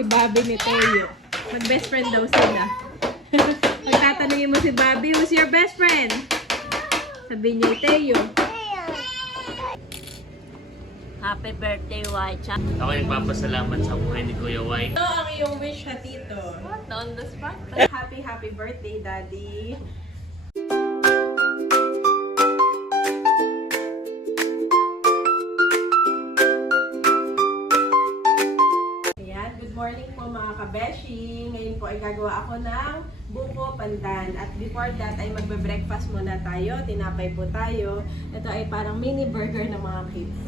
Si Bobby ni Teo. Mag-best friend daw sila. Pagtatanungin mo si Bobby, who's your best friend? Sabi niya, Teo. Happy birthday, White. Ako yung papasalamat sa buhay ni Kuya White. Ito ang iyong wish, Hatito. On the spot. Happy birthday, Daddy. Ayan, good morning po mga kabeshi. Ngayon po ay gagawa ako ng buko pandan. At before that ay magbe-breakfast muna tayo. Tinapay po tayo. Ito ay parang mini burger ng mga kids.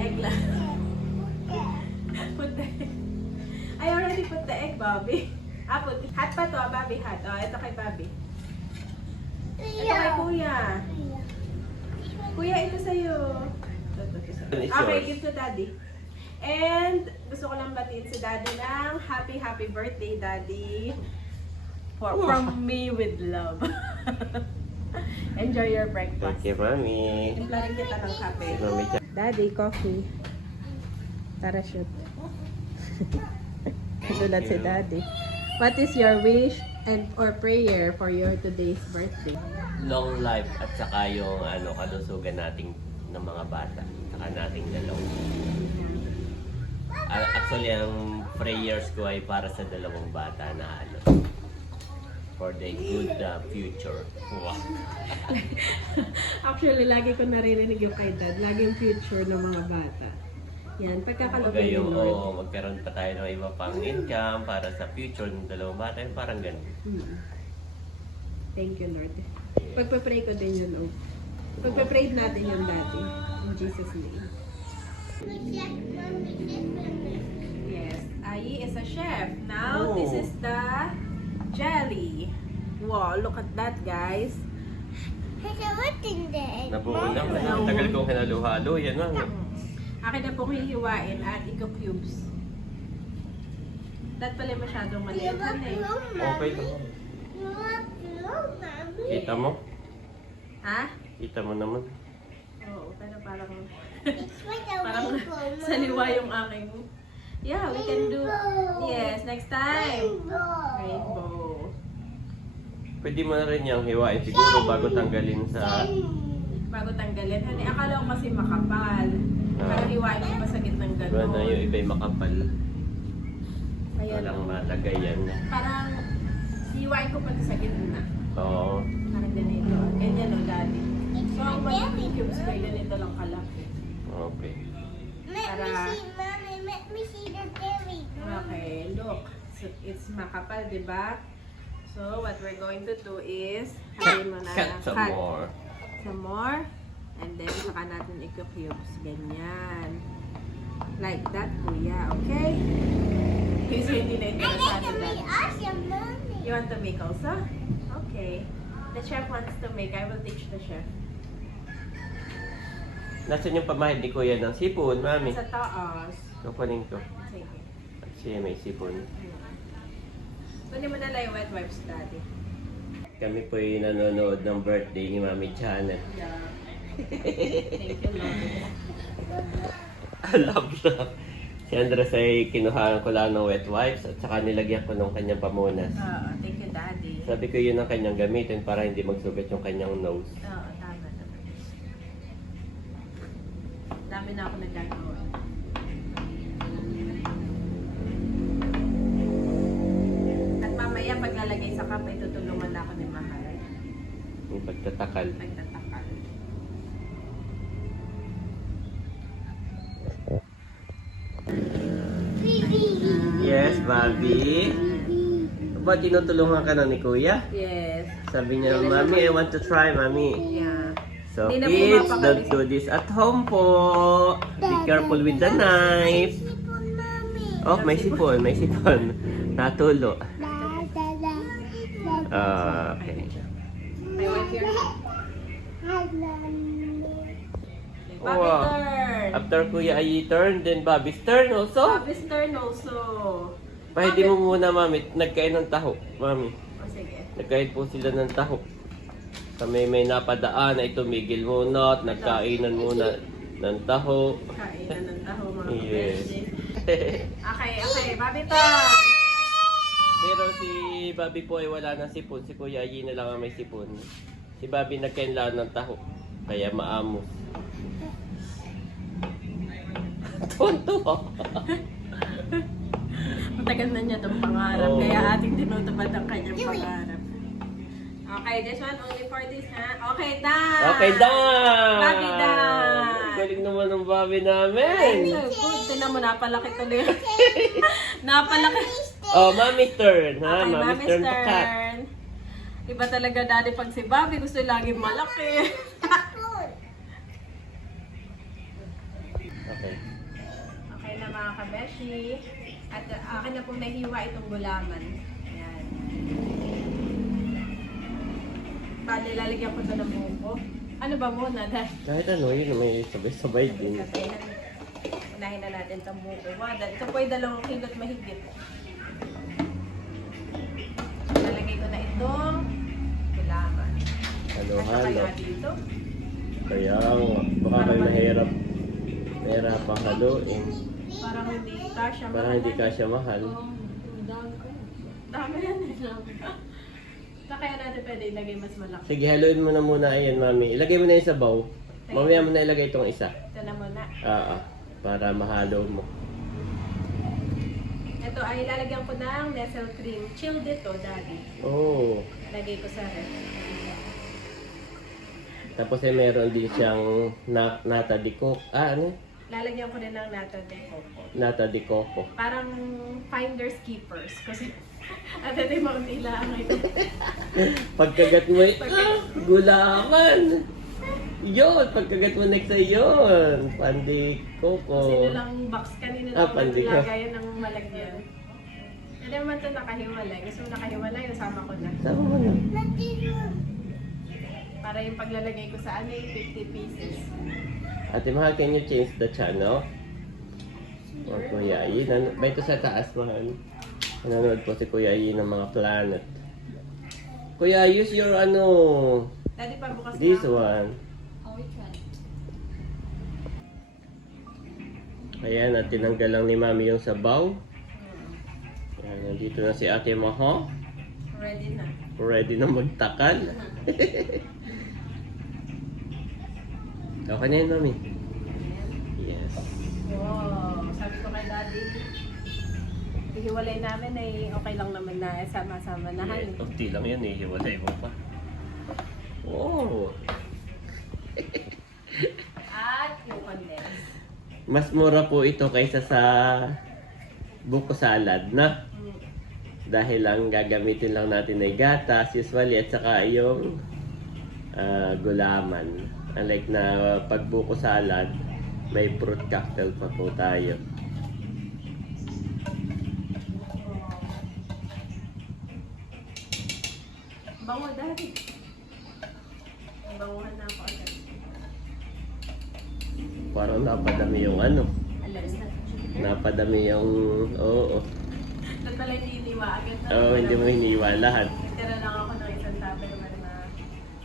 Egg lang. Put the egg. I already put the egg, Bobby. Put hot pa to, Bobby, hot. Oh, ito kay Bobby. Ito kay Kuya. Kuya, ito sa'yo. Okay, give to Daddy. And gusto ko lang batiin si Daddy ng happy birthday, Daddy. From me with love. Enjoy your breakfast. Thank you, Mami. Timplahin kita ng kape. Mami, Daddy, coffee. Tara, shoot. Sulat si Daddy. What is your wish and or prayer for your today's birthday? long life at saka yung kalusugan nating ng mga bata. Saka nating dalawa. Actually, ang prayers ko ay para sa dalawang bata na for the good future. Wow. Actually, lagi ko naririnig yung kay Dad. Lagi yung future ng mga bata. Yan, pagkakalooban Kayo, yung Lord. magkaroon pa tayo ng iba pang income para sa future ng dalawang bata. Yung parang ganun. Thank you, Lord. Pagpa-pray ko din yun, oh. Pagpa-pray natin yun, Daddy. In Jesus' name. Yes, Ai is a chef. Now, this is the jelly. Wow, look at that, guys. Nabuo lang. Ang tagal kong hinaluhalo. Yan lang. Akin na pong hihiwain at iko-cubes. That pala masyadong maliit na eh. Okay lang. Kita mo? Ha? Kita mo naman. Oo, pero parang saliwa yung aking. Yeah, we can do. Yes, next time. Rainbow. Pwede mo na rin yung hiwain siguro bago tanggalin sa... Bago tanggalin. Honey, akala ko kasi makapal. Pero hiwain mo pa sa gitnang Diba gano'n. na yung iba'y makapal. Ayan. Walang malagay yan. Parang hiwain ko pa sa gitna. Oo. Parang ganito. Ganyan o, Daddy. So, ang mga cubes ko, ganito lang kalaki. Okay. Okay, look. So, it's makapal, di ba? So, what we're going to do is, haluin mo na Cut some more. Some more. And then, saka natin i-cubes. Ganyan. Like that, Kuya. Okay? Kasi hindi na interesado dad. You want to make also? Okay. The chef wants to make. I will teach the chef. Nasaan yung pamahid ni Kuya ng sipon, Mami? Sa taas. Kukunin ko. Sige. Kasi may sipon. Kunin mo na lang yung wet wipes, Daddy. Kami po yung nanonood ng birthday ni Mami Janet. Yeah. Thank you, Lord. Alam na. Si Andres ay kinuhaan ko lang ng wet wipes at saka nilagyan ko ng kanyang pamunas. Thank you, Daddy. Sabi ko yun ang kanyang gamitin para hindi magsugat yung kanyang nose. Oo, tama naman. Dami na ako nagagawa. At mamaya paglalagay sa cup ay tutulungan ako ni Mahal. Yung pagtatakal. Nagtatakal. Yes, Bobby. Ba, tinutulungan ka na ni Kuya? Yes. Sabi niya, Mami, I want to try, Mami. Yeah. So, Hindi na kids, pumapakalis. don't do this at home po. Be careful with the knife. Oh, may sipon, may sipon. Natulo. Okay. May wife here. Bobby Wow. turn. After Kuya ay turn, then Bobby's turn also. Bobby's turn also. Pwede mo muna, Mami. Nagkain ng taho, Mami. O sige. Nagkain po sila ng taho. Kami may napadaan na itumigil muna at nagkainan muna ng taho. Kainan ng taho mga Yes. kapatid. Okay, Bobby Ton. Pero si Bobby po ay wala ng sipon. Si Kuya Yi na lang ang may sipon. Si Bobby nagkainlaan ng taho. Kaya maamos. Punto. Matagal na niya itong pangarap. Oo. Kaya ating tinutupad ang kanyang pangarap. Okay, this one only for this, ha? Okay, done! Okay, done! Bobby done! Galing naman ng Bobby Ay, namin. so good. Tinan mo, napalaki tuloy. Napalaki. Oh, Mommy's turn, ha? Okay, Mommy's turn to cut. turn. Iba talaga daddy pag si Bobby gusto lagi malaki. Okay. Okay na mga kabeshi. At akin na pong nahiwa itong gulaman. Ayan. Bale, lalagyan ko ito ng buko. Ano ba muna? Dahil Kahit ano, yun may sabay-sabay din. unahin na natin itong buko. Ito po ay 2 kilot mahigit. Lalagay ko na itong gulaman. Halo-halo. Kaya dito. Kaya baka kayo nahirap ang haluin. Parang hindi kasya. Parang hindi kasya mahal. Dami yan eh. Na kaya natin pwede ilagay mas malaki. Sige, haluin mo na muna. Ayan, Mami. Ilagay mo na yung sabaw. Mamaya mo na ilagay itong isa. Ito na muna. Para mahalo mo. Ito ay lalagyan ko ng nestle cream. Chill dito, daddy. Oh. Lagay ko sa ref. Tapos meron din siyang nata de coco. Ano? Lalagyan ko din ng nata de coco. Nata de coco. Parang finders keepers. Kasi at ito yung mga nilaang ito. Pagkagat mo gulaman. Yun, pagkagat mo next ay yun. Pandi coco. Sino lang box kanina na pandi ko. lagayan ng malagyan. Hindi naman ito nakahiwalay. Gusto mo nakahiwalay, usama ko na. Sama mo na. Para yung paglalagay ko sa ano, 50 pieces. Ate Mahal, can you change the channel? O Kuya Yi. Ba ito sa taas, Mahal? Nanonood po si Kuya Yi ng mga planet. Kuya, use your ano, Daddy, pabukas this na. one. Oh, which one? Ayan, at tinanggal lang ni Mami yung sabaw. Ayan, nandito na si Ate Maho. Ready na. Ready na magtakal. Okay na yun, Mami. Yes. Wow, sabi ko kay Daddy, hihiwalay namin ay okay lang naman na sama-sama na han. Kunti lang yan eh, hiwalay mo pa. Oh. At yung condense. Mas mura po ito kaysa sa buko salad na. Dahil lang gagamitin lang natin ay gatas usually at saka yung gulaman. Unlike na pag buko salad, may fruit cocktail pa po tayo. Bango, Daddy. Banguhan na ako agad. Parang napadami yung ano. Alas na. Napadami yung... Oo. Doon pala hindi iniwa agad na. Oo, hindi mo hiniwa lahat. Nagtira lang ako ng isang tupperware na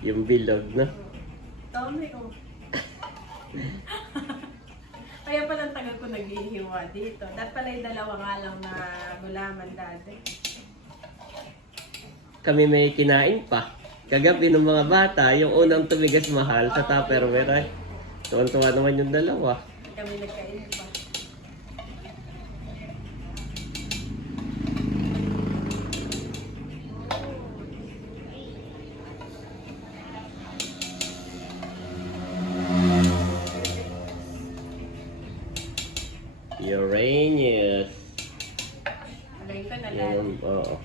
Yung bilog na. Tommy, oh. Kaya pala ang tagal ko naghihiwa dito. Dapat pala yung 2 nga lang na gulaman dati. Kami may kinain pa. Kagabi ng mga bata, yung unang tumigas Mahal sa Tupperware ay tuwan-tuwa naman yung 2. Kami nagkain pa. Uranus. Alay ko na Yan, lang. oo.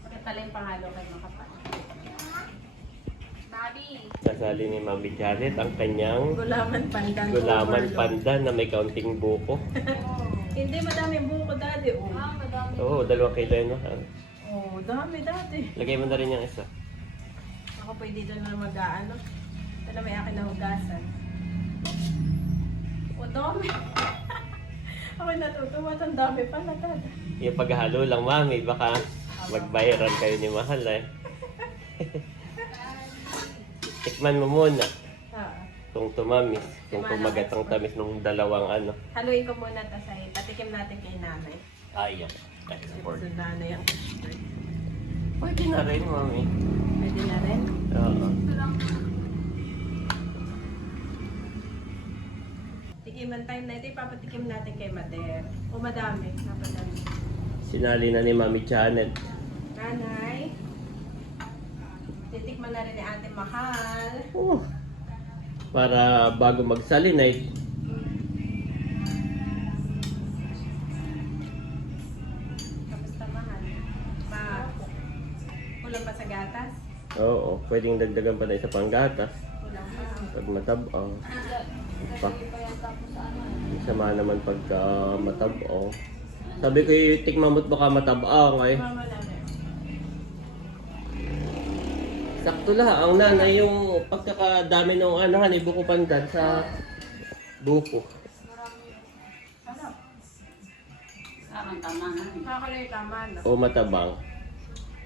Ito pala yung pangalo kay Makapal. Bobby! Kasali ni Mami Janet ang kanyang Gulaman pandan. gulaman overload. pandan na may kaunting buko. Hindi, madami buko dati. Oh, Madami. Oo, 2 kilo yun. oh dami dati. Lagay mo na rin yung isa. Ako po dito na mag-aano. Ito na may akin na hugasan. O, dami. Ako natutuwa. Ang dami pala dati. Yung paghalo lang, Mami, baka mag-viral kayo ni Mahal eh. Tikman mo muna Ah. kung tumamis, kung kumagat ang tamis ng 2 ano. Haluin ko muna ito sa ito. Patikim natin kay nanay. Ayan. Gusto nanay ang custard. Pwede na rin, mami. Pwede na rin. Oo. Tikiman time na ito, ipapatikim natin kay Mader. O madami, napadami. Sinali na ni Mami Janet. Nanay, titikman na rin ni Ate Mahal. Para bago magsalin ay Kamusta Mahal? Kulang pa sa gatas? oo, pwedeng dagdagan pa na isa pang gatas. Kulang pa. Pag matabaw. Pa. Sama naman pagka matabaw. Sabi ko tikman mo't baka matabaw ay. Mama namin. Sakto lang ang nanay yung pagkakadami ng anahan ay buko pandan sa buko. Sarap. Tama na. Nakakalay tama na. O matabang.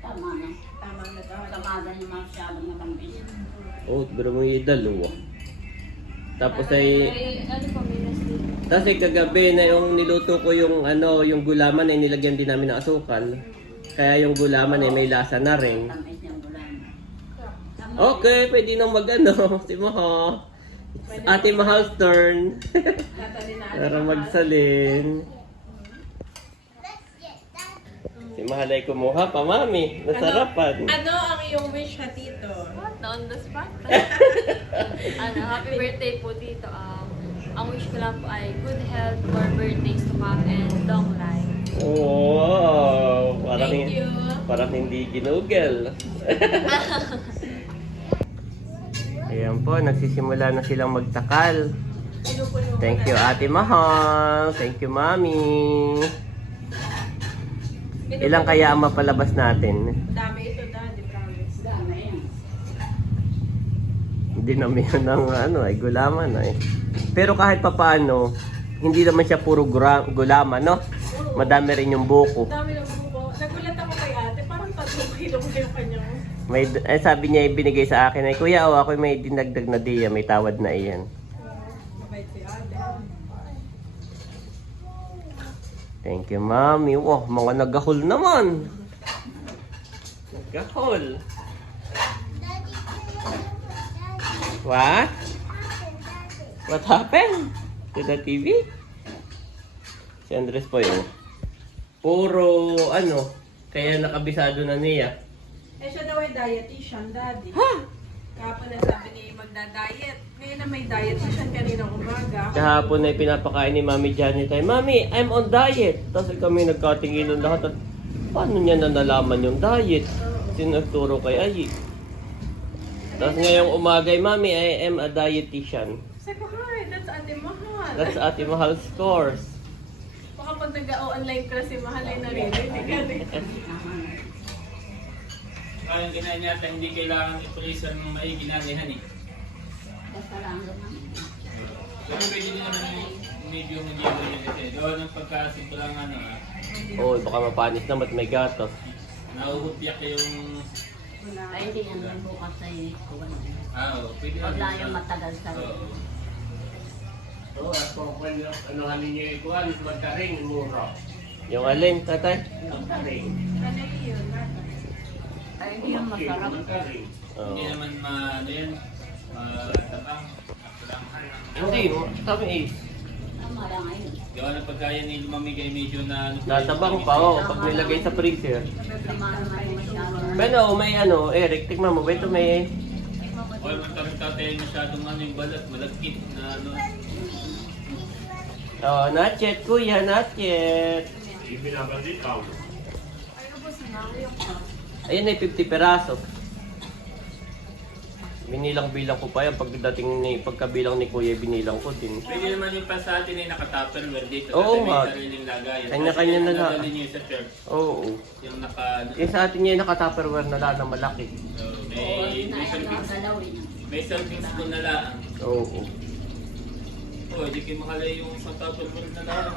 Tama na. Tama na daw. Tama na yung masyadong matamis. O, pero mo yung dalawa. Tapos ay tapos ay kagabi na yung niluto ko yung yung gulaman ay nilagyan din namin ng asukal. Kaya yung gulaman ay may lasa na rin. Tamis yung gulay. Okay, pwede nang si Maha. It's Ate Mahal's turn. Tatali na Ate Para Mahal. magsalin. Si Mahal ay kumuha pa, Mami. Nasarapan. Ano ang iyong wish, Hatito? What? On the spot? Happy birthday po dito. Ang wish ko lang po ay good health, more birthdays to come, and long life. Wow! Parang, Thank you. Parang hindi ginugel. Ayan po, nagsisimula na silang magtakal. Pinupuno Thank you, Ate Mahal. Thank you, Mami. Ilang kaya ang mapalabas natin? Dami ito, Daddy, promise. Dami yan. Hindi naman yun ng ay gulaman ay. Pero kahit papaano, hindi naman siya puro gulaman, no? Madami rin yung buko. Dami ng buko. Nagulat ako kay ate, parang 3 kilo pa yung kanyang. Sabi niya ibinigay sa akin ay, Kuya, ako may dinagdag na diya, may tawad na iyan. Mabait si ate. Thank you, Mami. Wow, mga nagahol naman. Nagahol. What? What happened to the TV? Si Andres po yun. Puro, kaya nakabisado na niya. Eh, siya daw ay dietitian, Daddy. Ha? Kahapon na sabi niya magda-diet. Ngayon na may dietitian kaninang umaga. Kahapon ay pinapakain ni Mami Janet ay, Mami, I'm on diet. Tapos kami nagkatingin ng lahat at paano niya na nalaman yung diet? Sinagturo kay Ayi. Tapos ngayong umaga ay, Mami, I am a dietitian. Sabi ko, hi, that's Ate Mahal. That's Ate Mahal's course. Baka pag nag-online class si Mahal ay naririnig ka rin. Kaya ginawa niya at hindi kailangan i-freeze ang maigi nanihan eh. Basta lang naman. Pero pwede din naman yung medium na yelo yun kasi. Doon ang pagkasimpo lang Oo, baka mapanis na, ba't may gatos? nauhutyak yung... Ay, hindi yan bukas ay kuwan. Pwede Huwag lang yung matagal sa Oo. Oo, at kung anuhan ninyo ikuhan, magkaring, mura. Yung alin, tatay? Magkaring. Ano yun? Ay, hindi yung masarap. Oo. Hindi naman yan, tabang. Hindi, sabi eh. Tama lang ayun. Gawa ng pagkaya ni lumamigay medyo na... Natabang pa, pag nilagay sa freezer. Tama naman yung masyado. Pero may Eric, tignan mo ba ito may... O, magkaroon tatay masyadong yung balat, malagkit na Oh, not yet, kuya, not yet. Ayun ay 50 peraso. Binilang-bilang ko pa yan. Pagkabilang ni kuya, binilang ko din. Pwede naman yung pa sa atin ay naka-tupperware dito. Oo kasi nga. may sariling lagayan. Kanya-kanya na lang. Nadali niyo sa church. Oo. Yung Yung sa atin niya yung naka-tupperware na lang na malaki. may serving. Galawin. May serving spoon na lang. Oo. Oh, hindi kayo makalay yung sa tupperware na lang.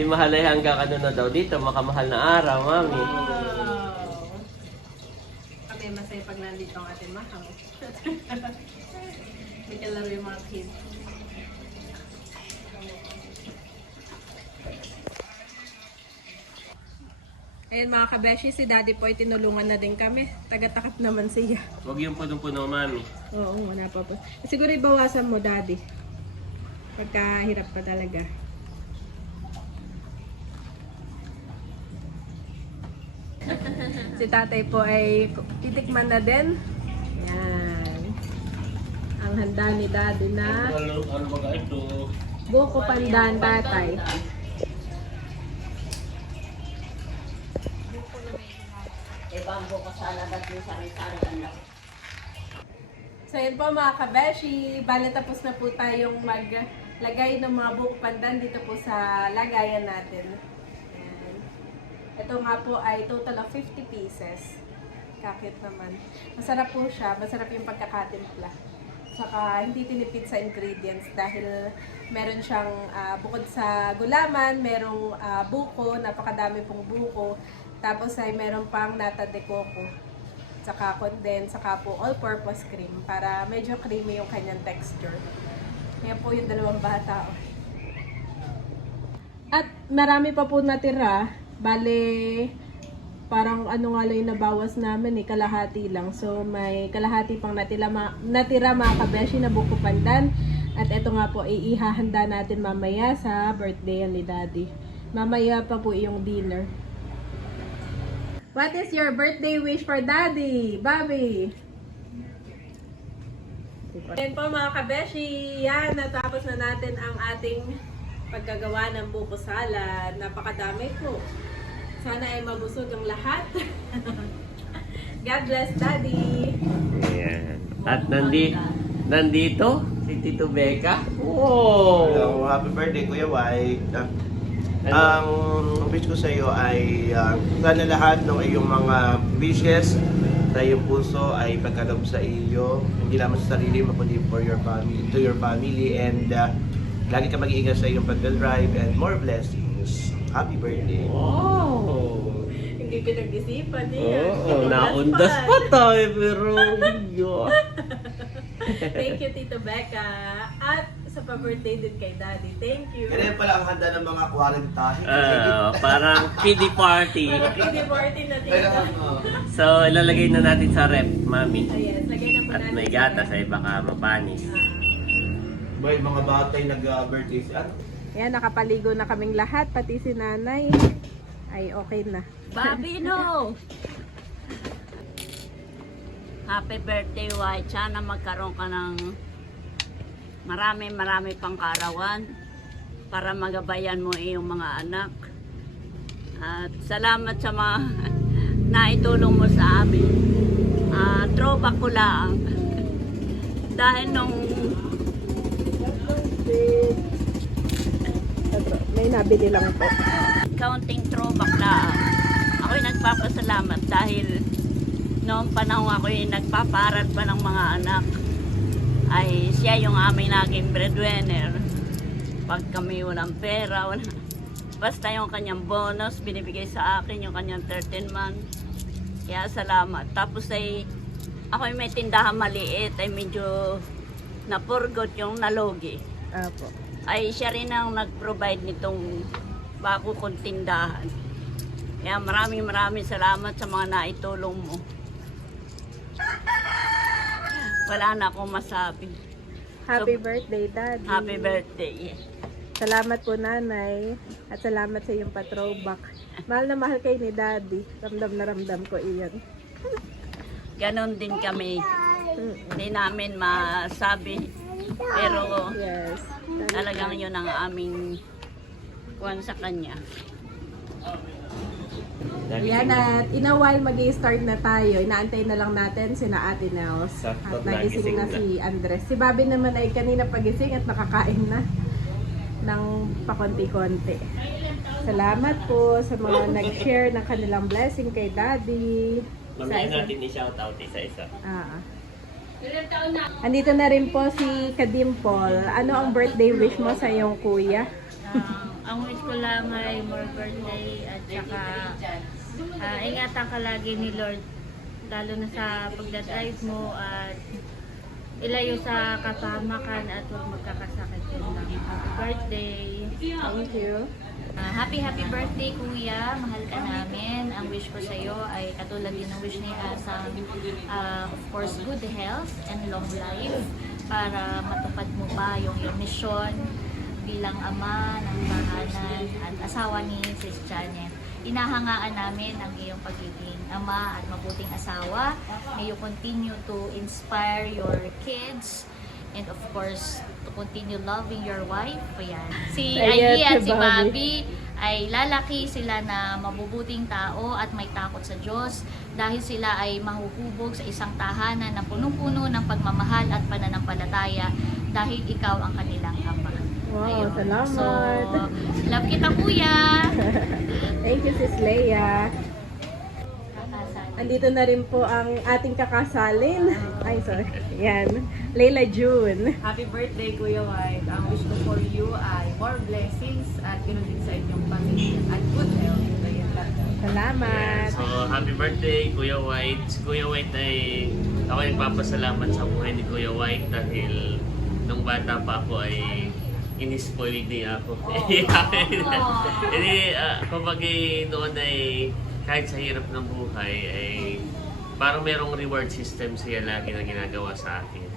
Si Mahalay hanggang na daw dito, makamahal na araw, mami. Wow! Kami masaya pag nandito ang Ate Mahal. May kalaro yung mga kids. Ayun mga kabeshi, si daddy po ay tinulungan na din kami. Taga-takap naman siya. Huwag yung punong-puno, mami. Oo, wala pa po. Siguro ibawasan mo daddy. Pagkahirap pa talaga. Si tatay po ay titikman na din. Yan. Ang handa ni daddy na Ano ba ito? buko pandan tatay. Ibang bukas sa alagat yung sari-sari anak. So yun po mga kabeshi, bale tapos na po tayong maglagay ng mga buko pandan dito po sa lagayan natin. Ayan. Ito nga po ay total of 50 pieces. Kakit naman. Masarap po siya, masarap yung pagkakatimpla. Saka hindi tinipid sa ingredients dahil meron siyang bukod sa gulaman, merong buko, napakadami pong buko. Tapos ay meron pang nata de coco. Saka condensed, saka po all-purpose cream para medyo creamy yung kanyang texture. Yan po yung dalawang bata. Oh. At marami pa po natira. Bale, parang ano nga lang yung nabawas namin kalahati lang. So may kalahati pang natira mga kabeshi na buko pandan. At ito nga po ihahanda natin mamaya sa birthday ni Daddy. Mamaya pa po yung dinner. What is your birthday wish for Daddy, Bobby? Yan po mga kabeshi, yan, natapos na natin ang ating paggagawa ng buko salad. Napakadami po. Sana ay mabusog ang lahat. God bless Daddy. Ayan. At nandito si Tito Becca. Wow! Hello, happy birthday Kuya White. Ang wish ko sa iyo ay sana lahat ng iyong mga wishes sa iyong puso ay pagkaloob sa iyo, hindi lamang sa sarili mo kundi for your family, to your family, and lagi ka mag-iingat sa iyong pag-drive and more blessings. Happy birthday. Wow! Hindi pinag-isipan niya. Oo, naundas pa tayo, pero yun. Thank you, Tito Becca. At sa pa-birthday din kay Daddy. Thank you. Ganyan pala ang handa ng mga 40. Parang kiddie party. Para pwede party na dito. So, ilalagay na natin sa rep, mami. Ayan, lagay na po At natin. may gatas ay baka mapanis. May mga batay nag-birthday si ano? Ayan, nakapaligo na kaming lahat. Pati si nanay. Ay, okay na. Bobby, no! Happy birthday, White. Sana magkaroon ka ng marami pang kaarawan para magabayan mo iyong mga anak. At salamat sa mga naitulong mo sa amin. Throwback ko lang. Dahil nung May nabili lang po. counting throwback lang, ako'y nagpapasalamat dahil noong panahon ako'y nagpaparal pa ng mga anak, ay siya yung aming naging breadwinner. Pag kami walang pera, basta yung kanyang bonus binibigay sa akin, yung kanyang 13 months. Kaya salamat. Tapos ay ako'y may tindahan maliit, ay medyo napurgot yung nalugi. Apo. Ay siya rin ang nag-provide nitong bago kong tindahan. Kaya maraming salamat sa mga naitulong mo. Wala na akong masabi. Happy birthday, Daddy. Happy birthday. Salamat po, nanay. At salamat sa iyong pa-throwback. Mahal na mahal kayo ni Daddy. Ramdam na ramdam ko iyan. Ganon din kami. Hindi namin masabi. Pero Yes. talagang yun ang aming kuwan sa kanya. Yan, at in a while mag-i-start na tayo. Inaantay na lang natin sina Ate Nels. Sakto, At nagising na nagising na. si Andres. Si Bobby naman ay kanina pagising at nakakain na ng pakonti-konti. Salamat po sa mga nag-share ng kanilang blessing kay Daddy. Mamaya natin i-shoutout isa-isa. Andito na rin po si Kadimpol. Ano ang birthday wish mo sa iyong kuya? Ang wish ko lang ay more birthday at saka ingatan ka lagi ni Lord lalo na sa pagdadrive mo at ilayo sa kasamakan at huwag magkakasakit din lang. Happy birthday! Thank you. Happy birthday kuya, mahal ka namin. Ang wish ko sa iyo ay katulad din ng wish ni Asang, of course good health and long life para matupad mo pa yung iyong mission bilang ama ng tahanan at asawa ni Sis Janet. Inahangaan namin ang iyong pagiging ama at mabuting asawa. May you continue to inspire your kids and of course to continue loving your wife. Ayan. Si Ayan, Ayi at si si Bobby. Bobby ay lalaki sila na mabubuting tao at may takot sa Diyos dahil sila ay mahuhubog sa isang tahanan na punong-puno ng pagmamahal at pananampalataya dahil ikaw ang kanilang ama. Wow, salamat. So, love kita kuya! Thank you, Sis Leia. Andito na rin po ang ating kakasalin. Ay, sorry. Yan. Layla June. Happy birthday, Kuya White. Ang wish ko for you ay more blessings at ganoon din sa inyong pamilya at good health. Ayun lang. Salamat. So, happy birthday, Kuya White. Si Kuya White ay, ako ay nagpapasalamat sa buhay ni Kuya White dahil nung bata pa ako ay inispoil niya ako. Hindi, kumbaga noon ay kahit sa hirap ng buhay ay parang merong reward system siya lagi na ginagawa sa akin.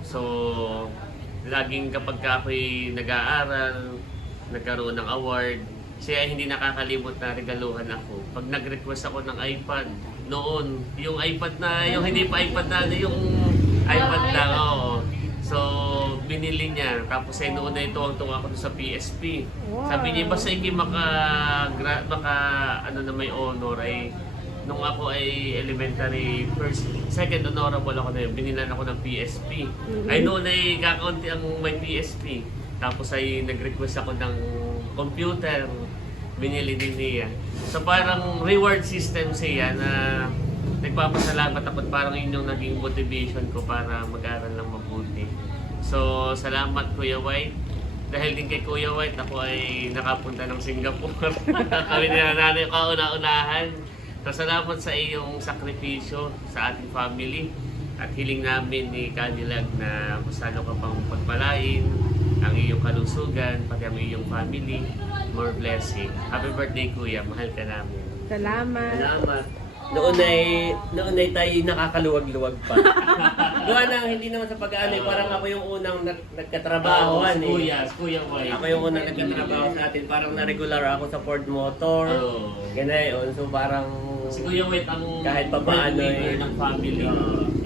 So, laging kapag ako'y nag-aaral, nagkaroon ng award, siya ay hindi nakakalimot na regaluhan ako. Pag nag-request ako ng iPad, noon, yung iPad na, yung hindi pa iPad na, yung iPad na, oo. So, binili niya. Tapos ay noon na tuwang-tuwa ako sa PSP. Wow. Sabi niya, basta hindi maka ano na may honor ay nung ako ay elementary second honorable ako na yun, binilan ako ng PSP. Ay noon ay kakaunti ang may PSP. Tapos ay nag-request ako ng computer. Binili din niya. So parang reward system siya na nagpapasalamat ako at parang yun yung naging motivation ko para mag-aral ng mabuti. So, salamat Kuya White. Dahil din kay Kuya White, ako ay nakapunta ng Singapore. Kami na nanay kauna-unahan. So, salamat sa iyong sakripisyo sa ating family. At hiling namin ni Kanilag na masalo ka pang pagpalain ang iyong kalusugan, pati ang iyong family. More blessing. Happy birthday Kuya, mahal ka namin. Salamat. Salamat. Noon ay tayo nakakaluwag-luwag pa. Gawa na, hindi naman sa pag-aanay, parang ako yung unang nagkatrabahoan eh. Kuya White. Ako yung unang nagkatrabaho sa atin, parang na-regular ako sa Ford Motor. Oo. Ganayon, so parang Si Kuya White ang kahit pa paano breadwinner eh. ng family.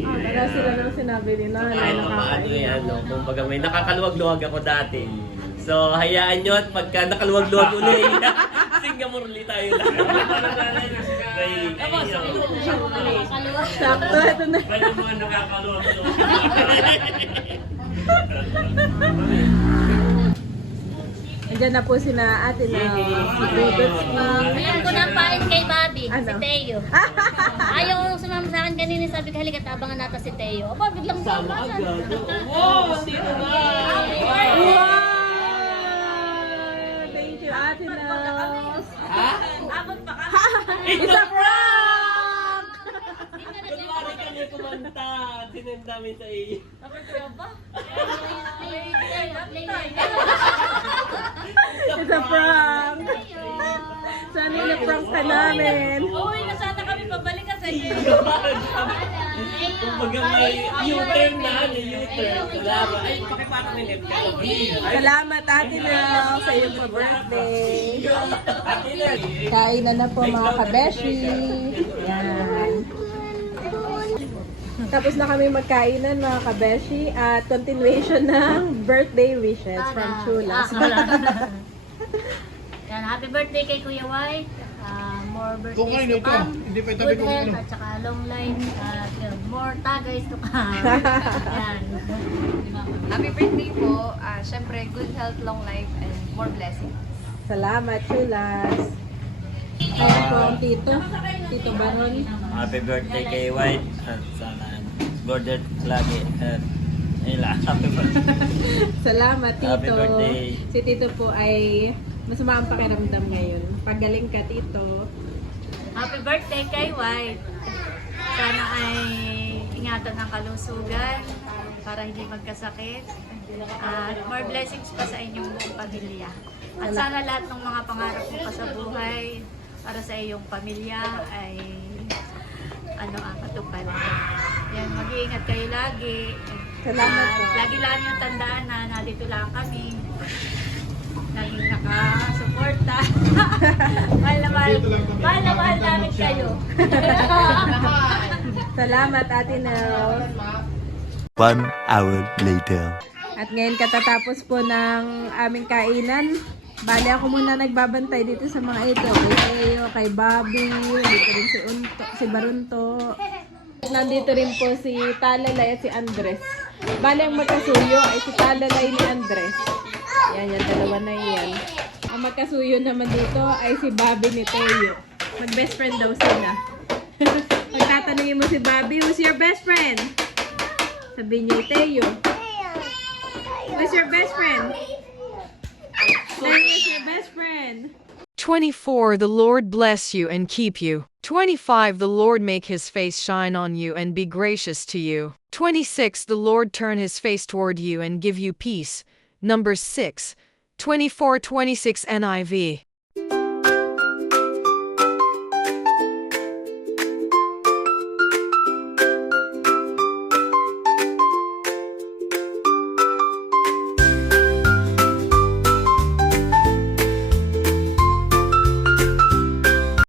Kaya sila nang sinabi ni Nanay. kahit pa paano eh, kumbaga may nakakaluwag-luwag ako dati. So, hayaan nyo at pagka nakaluwag-luwag ulit, Singapore ulit tayo lang. Sakto, ito na. Ganyan mga nakakaluwag-luwag. Andiyan na po sina ate na si Dudotski. Ayan ko ng pain kay Bobby, Ano? si Teo. Ayaw sumama sa akin kanina, sabi ko halika tabangan natin si Teo. Aba, biglang sama agad. Wow! Sino ba? Wow! Thank you, ate na. It's a prank! Kunwari kami kumanta, sinandamin sa iyo. It's a prank! Sana na-prank ka namin. Uy, nasana kami pabalikan sa inyo. Kumbaga may U-turn na, U-turn. Salamat. Ay, pakipatang may left ka. Salamat ate na sa iyong pa-birthday. Kain na po mga kabeshi. Yan. Tapos na kami magkainan mga kabeshi at continuation ng birthday wishes from Chulas. Yan, happy birthday kay Kuya White. More birthdays to come. Good health at saka long life. Yun, more tagays to come. Yan. Happy birthday po. Syempre, good health, long life, and more blessings. Salamat Chulas. Ayan po ang tito. Tito Baron. Happy birthday kay White at sana border lagi at happy birthday. Salamat Tito. Happy birthday. Si Tito po ay masama ang pakiramdam ngayon. Pagaling ka Tito. Happy birthday kay White. Sana ay ingatan ang kalusugan para hindi magkasakit. At more blessings pa sa inyong buong pamilya. At sana lahat ng mga pangarap mo pa sa buhay para sa iyong pamilya ay matupad. Yan, mag-iingat kayo lagi. Salamat po. Lagi lang yung tandaan na nandito lang kami. Laging nakasuporta. mahal na mahal namin kayo. Salamat, Ate Nels. 1 hour later. At ngayon katatapos po ng aming kainan. Bali ako muna nagbabantay dito sa mga ito. Kay Teo, kay Bobby, dito rin si Barunto. Nandito rin po si Talalay at si Andres. Bali ang magkasuyo ay si Talalay ni Andres. Yan, yung dalawa na yan. Ang magkasuyo naman dito ay si Bobby ni Teo. Mag-best friend daw sila. Pagtatanungin mo si Bobby, who's your best friend? Sabi niya, Teo. Who's your best friend? Who's your best friend? 24 The Lord bless you and keep you. 25 The Lord make his face shine on you and be gracious to you. 26 The Lord turn his face toward you and give you peace. Numbers 6, 24-26 NIV.